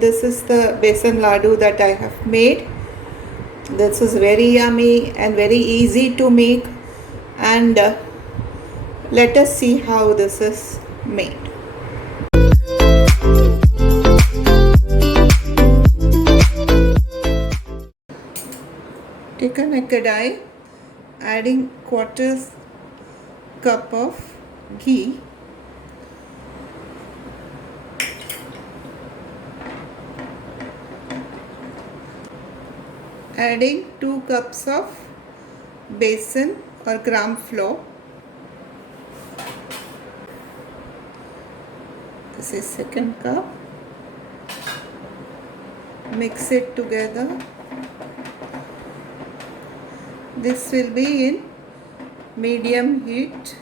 This is the besanladoo that I have made. This is very yummy and very easy to make, and let us see how this is made. Taken a kadai, adding quarters cup of ghee, adding 2 cups of besan or gram flour. This is second cup. Mix it together. This will be in medium heat.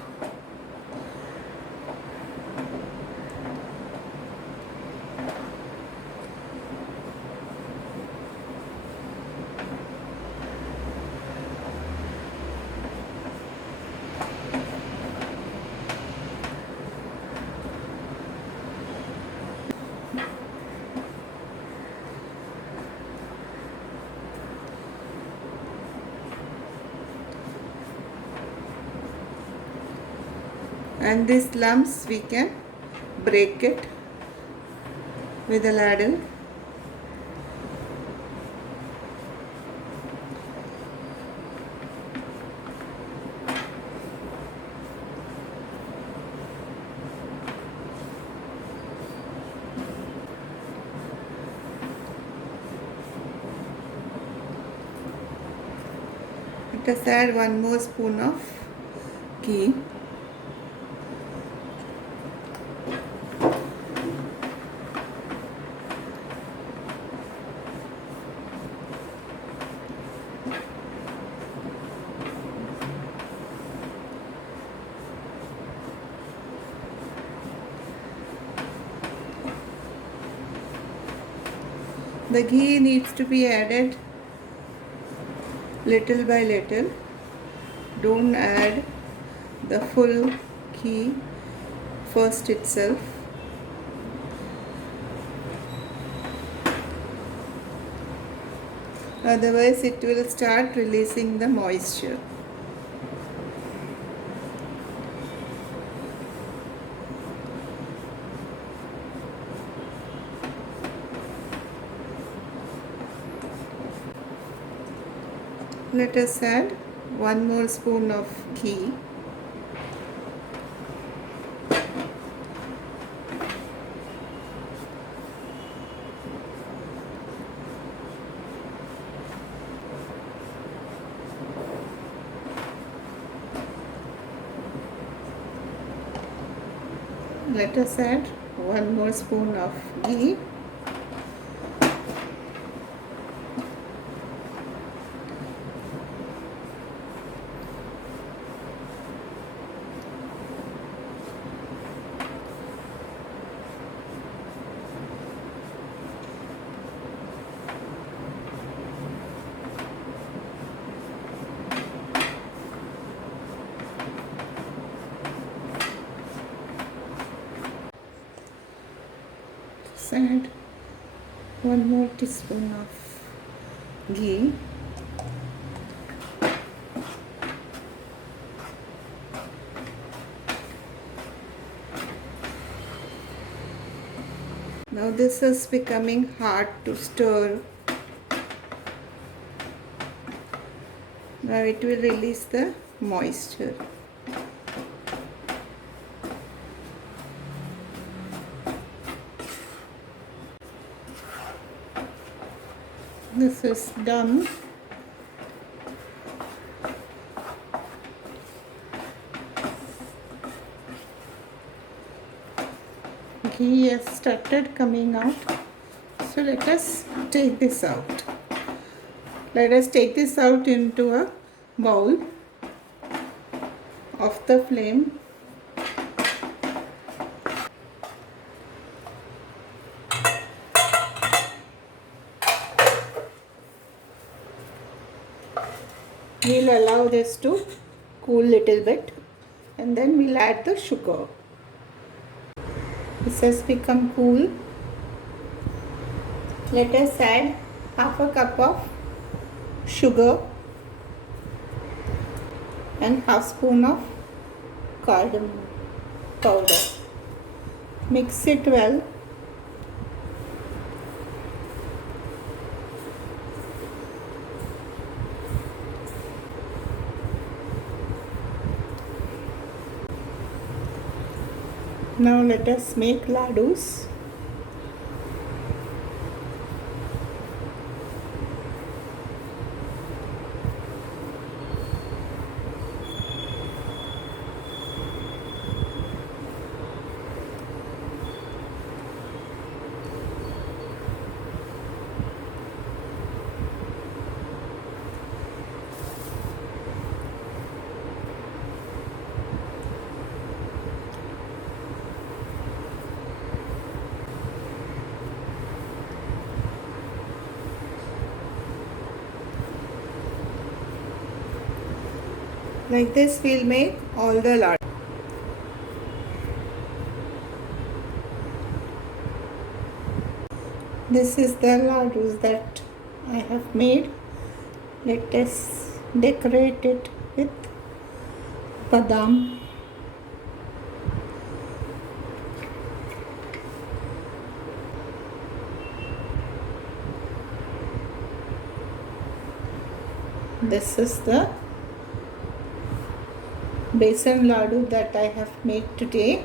And these lumps we can break it with a ladle. Let us add 1 more spoon of ghee. The ghee needs to be added little by little. Don't add the full ghee first itself. Otherwise it will start releasing the moisture. Let us add 1 more spoon of ghee. Let us add 1 more spoon of ghee. Add 1 more teaspoon of ghee. Now this is becoming hard to stir. Now it will release the moisture. This is done. Ghee has started coming out. So let us take this out. Let us take this out into a bowl. Off the flame. We'll allow this to cool little bit, and then we'll add the sugar. This has become cool. Let us add half a cup of sugar and half spoon of cardamom powder. Mix it well. Now let us make ladoos. Like this we'll make all the ladoos. This is the ladoos that I have made. Let us decorate it with badam. This is the besanladoo that I have made today.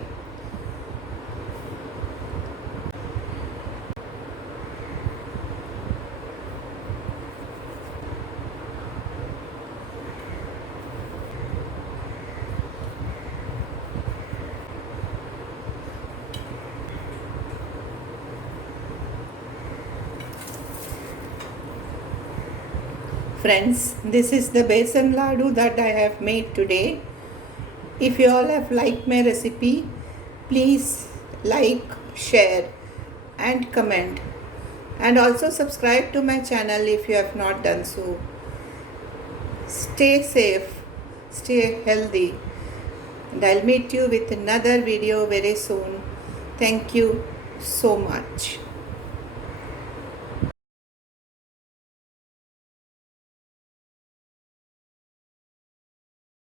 Friends, this is the besanladoo that I have made today. If you all have liked my recipe, please like, share and comment, and also subscribe to my channel if you have not done so. Stay safe, stay healthy, and I'll meet you with another video very soon. Thank you so much.